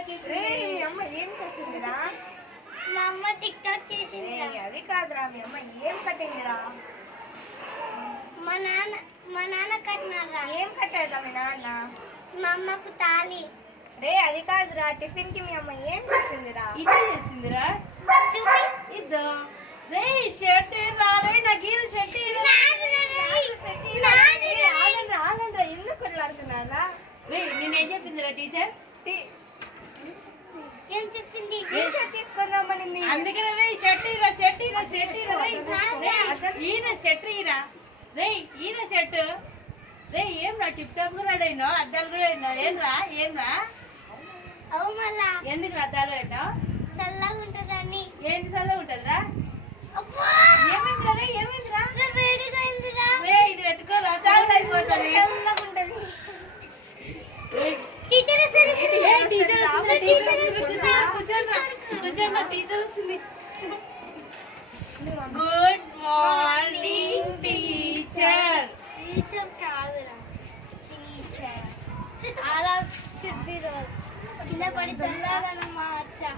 మీ అమ్మ ఏం చేసిందిరా? మా అమ్మ టిక్టాక్ చేసింది. అది కాదురా, మీ అమ్మ ఏం కట్టిందిరా? మా నాన్న కట్టినారా? ఏం కట్టారా మీ నాన్న? మా అమ్మకు తాళి. రే అది కాదురా, టిఫిన్ కి మీ అమ్మ ఏం చేసిందిరా? ఇదే చేసిందిరా. చూపి. ఇద్దా రే షర్ట్ రారే నాకు షర్ట్ ఆగండ్రా, ఎందుకు కొట్లాడుతున్నారా? రే నేనేం చెప్పిందిరా టీచర్? ఏం చెప్పింది? షర్ట్ తీసుకొని రమ్మనింది. అందుకనే రే షర్ట్ ఇరా షర్ట్ ఇరా షర్ట్ ఇరా ఈయన షర్ట్ ఇరా రే ఈయన షర్ట్ రే ఏం రా టిప్ టాప్ కూడా అయినా అద్దాలు కూడా అయినా ఏం రా అవు మళ్ళా ఎందుకు అద్దాలు అయినా చల్లగా ఉంటుందని. ఏంటి చల్లగా ఉంటదిరా? ఏమైందిరా రే ఏమైందిరా? వేడిగా అయిందిరా. రే ఇది పెట్టుకోరా చాలా అయిపోతుంది. టీచర్ టీచర్ వస్తుంది. Good morning teacher. టీచర్ కాదురా, టీచర్. అలా షుడ్ బి రోల్. కింద పడి తొందరగా మార్చా.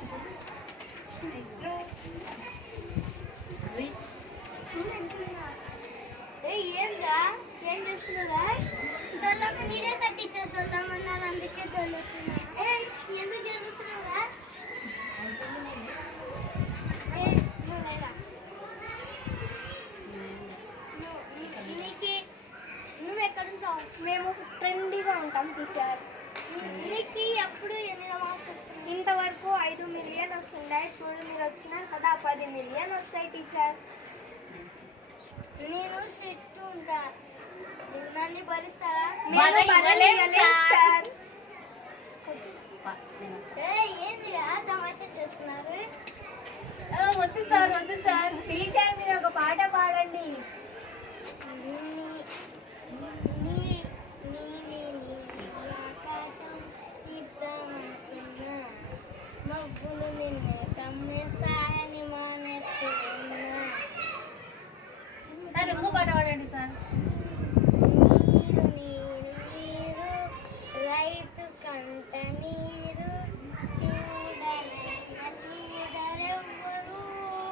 ఏంద్రా ఏం చేస్తున్నారా? దొల్లకు మీరే కట్టించా. దొల్లమన్నారు అందుకే దొల్లుతున్నా. ఎందుకు జరుగుతున్నారా? నువ్వు ఎక్కడుంటావు? మేము ట్రెండీగా ఉంటాం టీచర్. నీకు ఎప్పుడు ఎన్ని మార్క్స్ వస్తుంది? ఇంతవరకు 5 మిలియన్ వస్తుండే, ఇప్పుడు మీరు వచ్చినారు కదా 10 మిలియన్ వస్తాయి టీచర్. నేను స్ట్రిక్ట్ ఉంటా. నన్ను భరిస్తారా? ఏందిరా తమాషా చేస్తున్నారు? వద్దు సార్ టీచర్ మీరు ఒక పాట పాడండి. ఆకాశం ఇద్దామనుకున్నా, మబ్బులు నిన్ను కమ్మేస్తాయని మానేస్తున్నా. సార్ ఇంకో పాట పాడండి సార్. నీరు రైతు కంట నీరు చూడరెవ్వరు.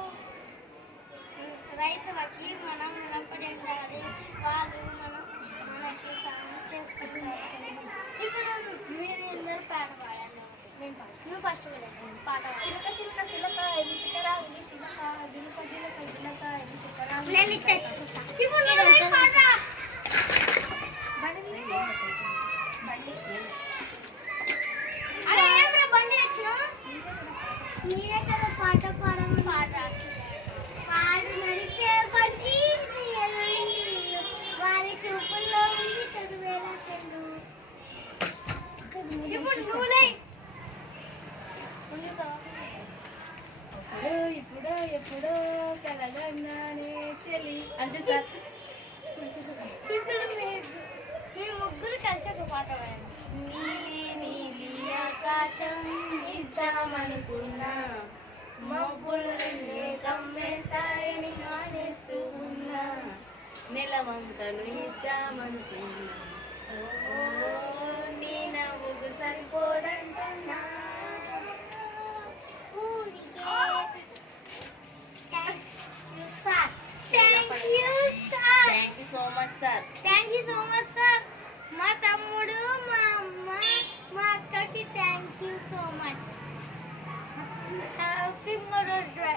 రైతులకి మనం రుణపడి ఉండాలి. వాళ్ళు మనకి సాయం చేస్తున్నారు. ఇప్పుడు మీరు అందరు పాట పాడాలి. నువ్వు ఫస్ట్ పాట చిలక చిలక చిలక ఎదుగుతరా ఉలి చిలక జిలక జిలక జిలక ఎదుగుతరా. నేను ఇది తెచ్చుకుంటా. ఇప్పుడు నువ్వు పాట. అరే ఏంట్రా బండి తెచ్చినావు? మీరే కదా పాట పాడమని. పాడు నడిచే బండి వారి చూపుల్లో ఉంది చదువేలా తెలు. ఇప్పుడు నువ్వులే. ఇప్పుడో ఎప్పుడో కలగన్నానే చెలి అంతే సార్. ఇప్పుడు మీ ముగ్గురు కలిసి ఒక పాట పాడండి. నీలి ఆకాశం ఇద్దామనుకున్నా, మబ్బులు నిన్నే కమ్మేస్తాయని మానేస్తూ ఉన్నా, నెలవంకను ఇద్దామనుకున్నా, నీ నవ్వుకు సరిపోదంటున్నా. Thank you so much sir. Thank you so much sir. మా తమ్ముడు, మా అమ్మ, మా అక్కకి thank you so much. Happy mother's day.